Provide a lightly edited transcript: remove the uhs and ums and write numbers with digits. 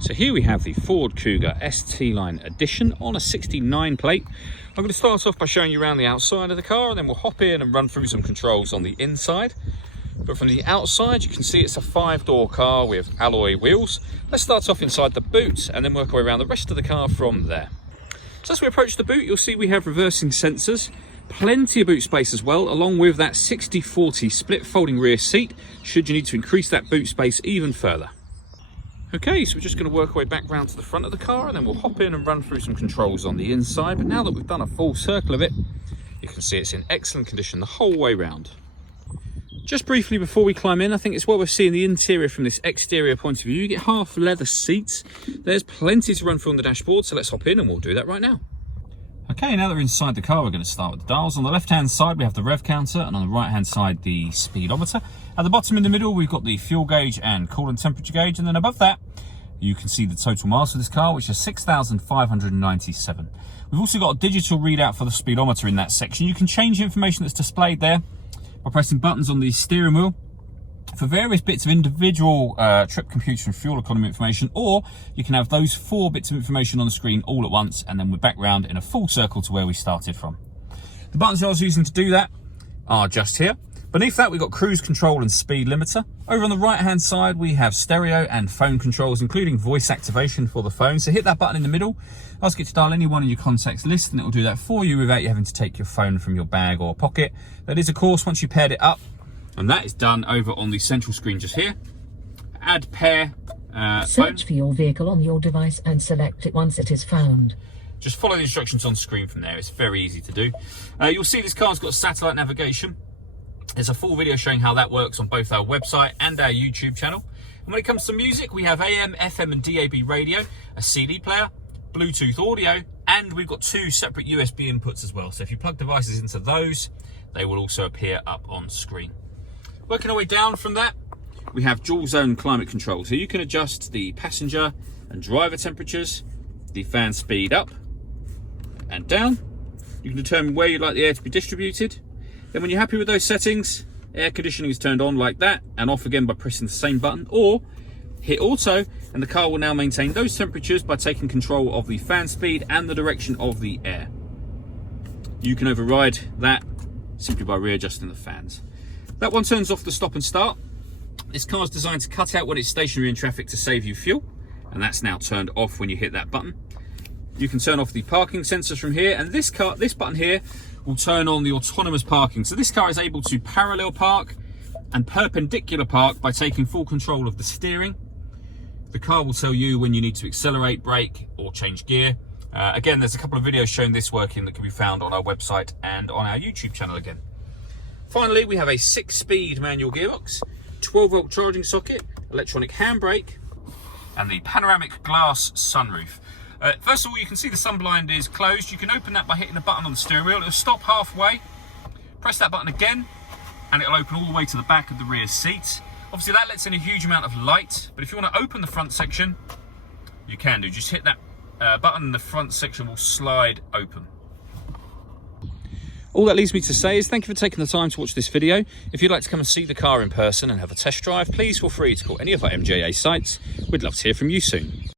So here we have the Ford Kuga ST Line Edition on a 69 plate. I'm going to start off by showing you around the outside of the car, and then we'll hop in and run through some controls on the inside. But from the outside, you can see it's a 5-door car with alloy wheels. Let's start off inside the boot and then work our way around the rest of the car from there. So as we approach the boot, you'll see we have reversing sensors, plenty of boot space as well, along with that 60/40 split folding rear seat, should you need to increase that boot space even further. Okay, so we're just going to work our way back round to the front of the car, and then we'll hop in and run through some controls on the inside. But now that we've done a full circle of it, you can see it's in excellent condition the whole way round. Just briefly before we climb in, I think it's what we're seeing the interior from this exterior point of view. You get half leather seats. There's plenty to run through on the dashboard, so let's hop in and we'll do that right now. Okay, now that we're inside the car, we're going to start with the dials. On the left-hand side, we have the rev counter, and on the right-hand side, the speedometer. At the bottom in the middle, we've got the fuel gauge and coolant temperature gauge, and then above that, you can see the total miles for this car, which is 6,597. We've also got a digital readout for the speedometer in that section. You can change the information that's displayed there by pressing buttons on the steering wheel for various bits of individual trip computer and fuel economy information, or you can have those 4 bits of information on the screen all at once, and then we're back round in a full circle to where we started from. The buttons I was using to do that are just here. Beneath that, we've got cruise control and speed limiter. Over on the right hand side, we have stereo and phone controls, including voice activation for the phone. So hit that button in the middle, ask it to dial anyone in your contacts list, and it will do that for you without you having to take your phone from your bag or pocket. That is, of course, once you paired it up. And that is done over on the central screen just here. Add pair Search for your vehicle on your device and select it once it is found. Just follow the instructions on screen from there. It's very easy to do. You'll see this car's got satellite navigation. There's a full video showing how that works on both our website and our YouTube channel. And when it comes to music, we have AM, FM and DAB radio, a CD player, Bluetooth audio, and we've got 2 separate USB inputs as well. So if you plug devices into those, they will also appear up on screen. Working our way down from that, we have dual zone climate control. So you can adjust the passenger and driver temperatures, the fan speed up and down. You can determine where you'd like the air to be distributed. Then when you're happy with those settings, air conditioning is turned on like that and off again by pressing the same button, or hit auto and the car will now maintain those temperatures by taking control of the fan speed and the direction of the air. You can override that simply by readjusting the fans. That one turns off the stop and start. This car is designed to cut out when it's stationary in traffic to save you fuel, and that's now turned off when you hit that button. You can turn off the parking sensors from here, and this button here will turn on the autonomous parking. So this car is able to parallel park and perpendicular park by taking full control of the steering. The car will tell you when you need to accelerate, brake, or change gear. Again, there's a couple of videos showing this working that can be found on our website and on our YouTube channel again. Finally, we have a 6-speed manual gearbox, 12-volt charging socket, electronic handbrake, and the panoramic glass sunroof. First of all, you can see the sunblind is closed. You can open that by hitting a button on the steering wheel. It'll stop halfway. Press that button again, and it'll open all the way to the back of the rear seat. Obviously, that lets in a huge amount of light, but if you want to open the front section, you can do. Just hit that button and the front section will slide open. All that leaves me to say is thank you for taking the time to watch this video. If you'd like to come and see the car in person and have a test drive, please feel free to call any of our MJA sites. We'd love to hear from you soon.